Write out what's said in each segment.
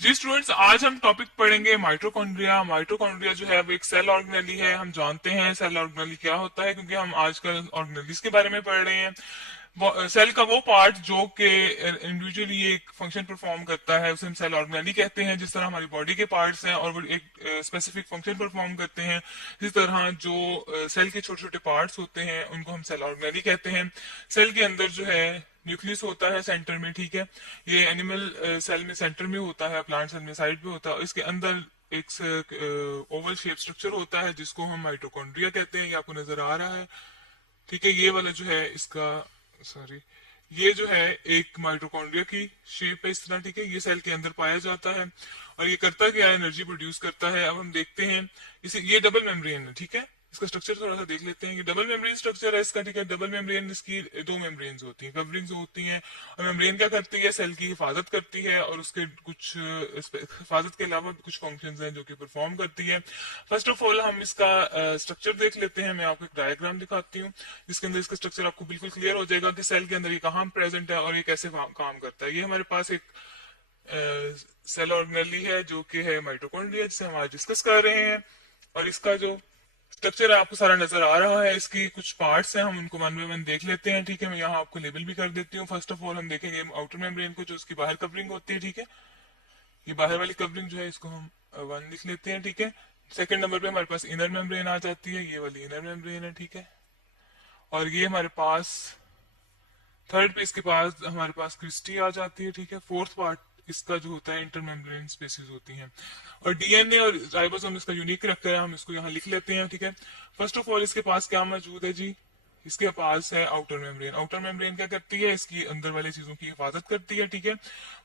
जी students, आज हम topic पढ़ेंगे माइटोकॉन्ड्रिया। माइटोकॉन्ड्रिया जो है वो एक सेल ऑर्गेनेली है। हम जानते हैं सेल ऑर्गेनेली क्या होता है क्योंकि हम आजकल ऑर्गेनेलीज के बारे में पढ़ रहे हैं। सेल का वो पार्ट जो कि इंडिविजुअली एक फंक्शन परफॉर्म करता है उसे हम सेल ऑर्गेनेली कहते हैं। जिस तरह हमारी बॉडी के पार्ट्स हैं और वो एक स्पेसिफिक फंक्शन परफॉर्म करते हैं, इस तरह जो सेल के छोटे छोटे पार्ट्स होते हैं उनको हम सेल ऑर्गेनेली कहते हैं। सेल के अंदर जो है न्यूक्लियस होता है सेंटर में, ठीक है। ये एनिमल सेल में सेंटर में होता है, प्लांट सेल में साइड पे होता है। इसके अंदर एक ओवल शेप स्ट्रक्चर होता है जिसको हम माइटोकॉन्ड्रिया कहते हैं। ये आपको नजर आ रहा है, ठीक है। ये वाला जो है इसका, सॉरी, ये जो है एक माइटोकॉन्ड्रिया की शेप है इस तरह, ठीक है। ये सेल के अंदर पाया जाता है और ये करता क्या है, एनर्जी प्रोड्यूस करता है। अब हम देखते हैं इसे, ये डबल मेम्ब्रेन है, ठीक है। इसका स्ट्रक्चर थोड़ा सा देख लेते हैं। ये डबल मेम्ब्रेन स्ट्रक्चर है इसका, ठीक है। डबल मेम्ब्रेन, इसकी दो मेम्ब्रेन्स होती हैं, कवरिंग्स होती हैं। और मेम्ब्रेन क्या करती है, सेल की हिफाजत करती है और उसके कुछ हिफाजत के अलावा कुछ फंक्शंस हैं जो कि परफॉर्म करती है। फर्स्ट ऑफ ऑल हम इसका स्ट्रक्चर देख लेते हैं। मैं आपको एक डायग्राम दिखाती हूँ जिसके अंदर इसका स्ट्रक्चर आपको बिल्कुल क्लियर हो जाएगा कि सेल के अंदर ये कहाँ प्रेजेंट है और ये कैसे काम करता है। ये हमारे पास एक सेल ऑर्गेनेली है जो कि है माइटोकॉन्ड्रिया, जिसे हम आज डिस्कस कर रहे हैं। और इसका जो स्ट्रक्चर आपको सारा नजर आ रहा है, इसकी कुछ पार्ट्स हैं, हम उनको वन बाय वन देख लेते हैं, ठीक है। मैं यहाँ आपको लेबल भी कर देती हूँ। फर्स्ट ऑफ ऑल हम देखेंगे आउटर मेम्ब्रेन को, जो उसकी बाहर कवरिंग होती है, ठीक है। ये बाहर वाली कवरिंग जो है इसको हम वन लिख लेते हैं, ठीक है। सेकंड नंबर पे हमारे पास इनर मेम्ब्रेन आ जाती है, ये वाली इनर मेम्ब्रेन है, ठीक है। और ये हमारे पास थर्ड पे इसके पास हमारे पास क्रिस्टी आ जाती है, ठीक है। फोर्थ पार्ट इसका जो होता है इंटर मेम्ब्रेन स्पेसिस होती हैं। और डीएनए और राइबोसोम इसका यूनिक करैक्टर है, हम इसको यहाँ लिख लेते हैं, ठीक है। फर्स्ट ऑफ ऑल इसके पास क्या मौजूद है जी, इसके पास है आउटर मेम्ब्रेन। आउटर मेम्ब्रेन क्या करती है, इसकी अंदर वाली चीजों की हिफाजत करती है, ठीक है,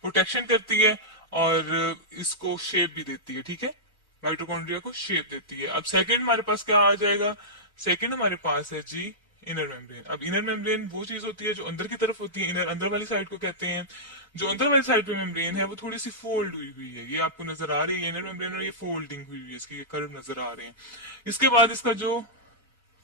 प्रोटेक्शन करती है और इसको शेप भी देती है, ठीक है। माइटोकॉन्ड्रिया को शेप देती है। अब सेकंड हमारे पास क्या आ जाएगा, सेकंड हमारे पास है जी इनर मेम्ब्रेन। अब इनर मेम्ब्रेन वो चीज होती है जो अंदर की तरफ होती है, इनर अंदर वाली साइड को कहते हैं। जो अंदर वाली साइड पे मेम्ब्रेन है वो थोड़ी सी फोल्ड हुई हुई है, ये आपको नजर आ रही है इनर मेम्ब्रेन, और ये फोल्डिंग हुई हुई है, इसकी ये कर्व नजर आ रहे हैं। इसके बाद इसका जो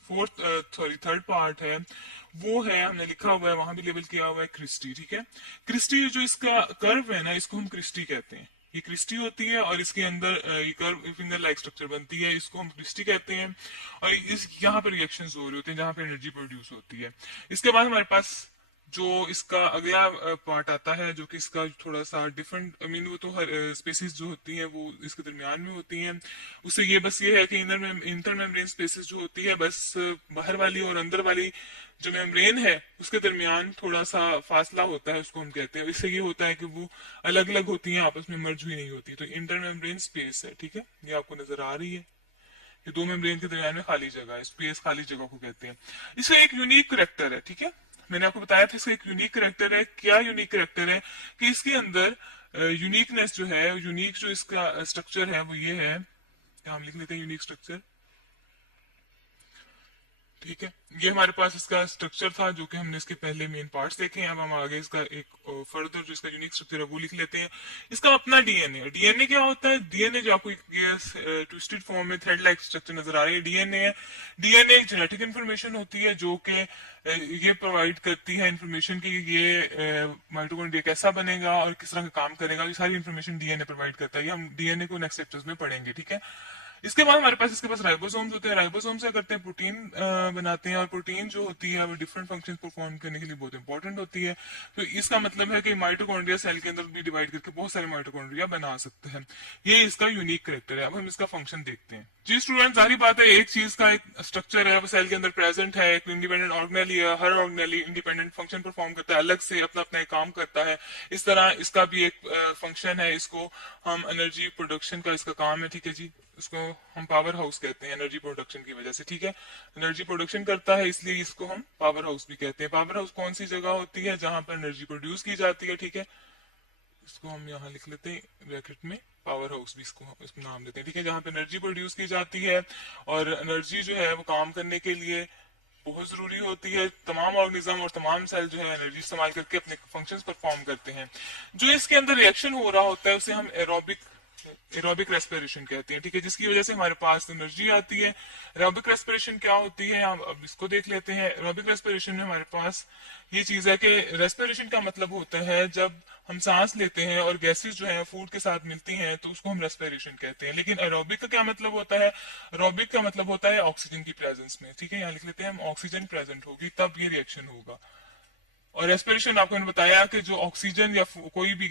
फोर्थ सॉरी थर्ड पार्ट है वो है, हमने लिखा हुआ है वहां भी लेबल किया हुआ है क्रिस्टी, ठीक है। क्रिस्टी जो इसका कर्व है ना, इसको हम क्रिस्टी कहते हैं। ये क्रिस्टी होती है और इसके अंदर ये कर्व फिंगर लाइक स्ट्रक्चर बनती है, इसको हम क्रिस्टी कहते हैं। और इस यहाँ पे रिएक्शंस हो रही होती हैं जहाँ पे एनर्जी प्रोड्यूस होती है। इसके बाद हमारे पास जो इसका अगला पार्ट आता है जो कि इसका थोड़ा सा डिफरेंट, आई मीन वो तो हर स्पेसिस जो होती हैं वो इसके दरमियान में होती हैं। उससे ये बस ये है कि इंटर मेम्ब्रेन स्पेसिस जो होती है, बस बाहर वाली और अंदर वाली जो मेम्ब्रेन है उसके दरमियान थोड़ा सा फासला होता है, उसको हम कहते हैं। इससे ये होता है कि वो अलग अलग होती हैं, आपस में मर्ज हुई नहीं होती। तो इंटर मेम्ब्रेन स्पेस है, ठीक है। ये आपको नजर आ रही है, ये दो मेम्ब्रेन के दरमियान में खाली जगह है, स्पेस खाली जगह को कहते हैं। इसका एक यूनिक करेक्टर है, ठीक है। मैंने आपको बताया था इसका एक यूनिक करेक्टर है। क्या यूनिक करेक्टर है कि इसके अंदर यूनिकनेस जो है, यूनिक जो इसका स्ट्रक्चर है वो ये है, हम लिख लेते हैं यूनिक स्ट्रक्चर, ठीक है। ये हमारे पास इसका स्ट्रक्चर था जो कि हमने इसके पहले मेन पार्ट्स देखे हैं। अब हम आगे इसका एक फर्दर जो इसका यूनिक स्ट्रक्चर है वो लिख लेते हैं। इसका अपना डीएनए, डीएनए क्या होता है, डीएनए जो आपको ट्विस्टेड फॉर्म में थ्रेड लाइक स्ट्रक्चर नजर आ रही है, डीएनए है। डीएनए एक जेनेटिक इन्फॉर्मेशन होती है जो कि ये प्रोवाइड करती है इन्फॉर्मेशन की ये माइटोकॉन्ड्रिया कैसा बनेगा और किस तरह का काम करेगा। ये सारी इन्फॉर्मेशन डीएनए प्रोवाइड करता है। ये हम डीएनए को नेक्स्ट चैप्टर्स में पढ़ेंगे, ठीक है। इसके बाद हमारे पास इसके पास राइबोसोम्स होते हैं। राइबोसोम्स क्या करते हैं, प्रोटीन बनाते हैं। और प्रोटीन जो होती है वो डिफरेंट फंक्शंस परफॉर्म करने के लिए बहुत इंपॉर्टेंट होती है। तो इसका मतलब है कि माइटोकॉन्ड्रिया सेल के अंदर भी डिवाइड करके बहुत सारे माइटोकॉन्ड्रिया बना सकते हैं। ये इसका यूनिक करेक्टर है। अब हम इसका फंक्शन देखते हैं। जी स्टूडेंट, सारी बात है, एक चीज का एक स्ट्रक्चर है वो सेल के अंदर प्रेजेंट है, एक इंडिपेंडेंट ऑर्गेनेली है, हर ऑर्गेनेली इंडिपेंडेंट फंक्शन परफॉर्म करता है, अलग से अपना अपना एक काम करता है। इस तरह इसका भी एक फंक्शन है, इसको हम एनर्जी प्रोडक्शन का इसका काम है, ठीक है जी। इसको हम पावर हाउस कहते हैं एनर्जी प्रोडक्शन की वजह से, ठीक है। एनर्जी प्रोडक्शन करता है इसलिए इसको हम पावर हाउस भी कहते हैं। पावर हाउस कौन सी जगह होती है, जहां पर एनर्जी प्रोड्यूस की जाती है, ठीक है। इसको हम यहाँ लिख लेते हैं ब्रैकेट में, पावर हाउस भी इसको हम इसमें नाम देते हैं, ठीक है। जहां पर एनर्जी प्रोड्यूस की जाती है और एनर्जी जो है वो काम करने के लिए बहुत जरूरी होती है। तमाम ऑर्गेनिज्म और तमाम सेल जो है एनर्जी इस्तेमाल करके अपने फंक्शंस परफॉर्म करते हैं। जो इसके अंदर रिएक्शन हो रहा होता है उसे हम एरोबिक एरोबिक रेस्पिरेशन कहते हैं, ठीक है, जिसकी वजह से हमारे पास एनर्जी आती है। एरोबिक रेस्पिरेशन क्या होती है, हम अब इसको देख लेते हैं। एरोबिक रेस्पिरेशन में हमारे पास ये चीज है कि रेस्पिरेशन का मतलब होता है जब हम सांस लेते हैं और गैसेस जो है फूड के साथ मिलती हैं तो उसको हम रेस्पिरेशन कहते हैं। लेकिन एरोबिक का क्या मतलब होता है, एरोबिक का मतलब होता है ऑक्सीजन की प्रेजेंस में, ठीक है, यहाँ लिख लेते हैं हम, ऑक्सीजन प्रेजेंट होगी तब ये रिएक्शन होगा। और रेस्पिरेशन आपको मैंने बताया कि जो ऑक्सीजन या कोई भी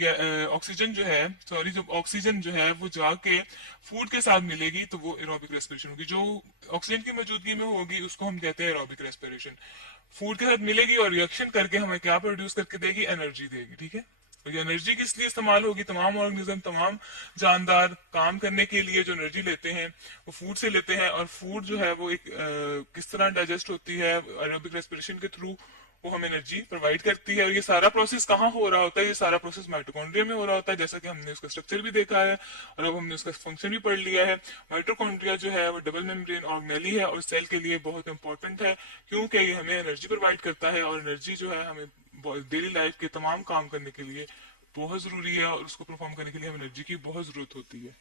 ऑक्सीजन जो है, सॉरी, जब ऑक्सीजन जो है वो जाके फूड के साथ मिलेगी तो वो एरोबिक रेस्पिरेशन होगी। जो ऑक्सीजन की मौजूदगी में होगी उसको हम कहते हैं एरोबिक रेस्पिरेशन। फूड के साथ मिलेगी और रिएक्शन करके हमें क्या प्रोड्यूस करके देगी, एनर्जी देगी, ठीक है। तो ये एनर्जी किस लिए इस्तेमाल होगी, तमाम ऑर्गेनिज्म, तमाम जानदार काम करने के लिए जो एनर्जी लेते हैं वो फूड से लेते हैं। और फूड जो है वो एक किस तरह डाइजेस्ट होती है एरोबिक रेस्पिरेशन के थ्रू, वो हमें एनर्जी प्रोवाइड करती है। और ये सारा प्रोसेस कहाँ हो रहा होता है, ये सारा प्रोसेस माइटोकॉन्ड्रिया में हो रहा होता है, जैसा कि हमने उसका स्ट्रक्चर भी देखा है और अब हमने उसका फंक्शन भी पढ़ लिया है। माइटोकॉन्ड्रिया जो है वो डबल मेम्ब्रेन ऑर्गेनेली है और सेल के लिए बहुत इंपॉर्टेंट है, क्योंकि ये हमें एनर्जी प्रोवाइड करता है। और एनर्जी जो है हमें डेली लाइफ के तमाम काम करने के लिए बहुत जरूरी है और उसको परफॉर्म करने के लिए हमें एनर्जी की बहुत जरूरत होती है।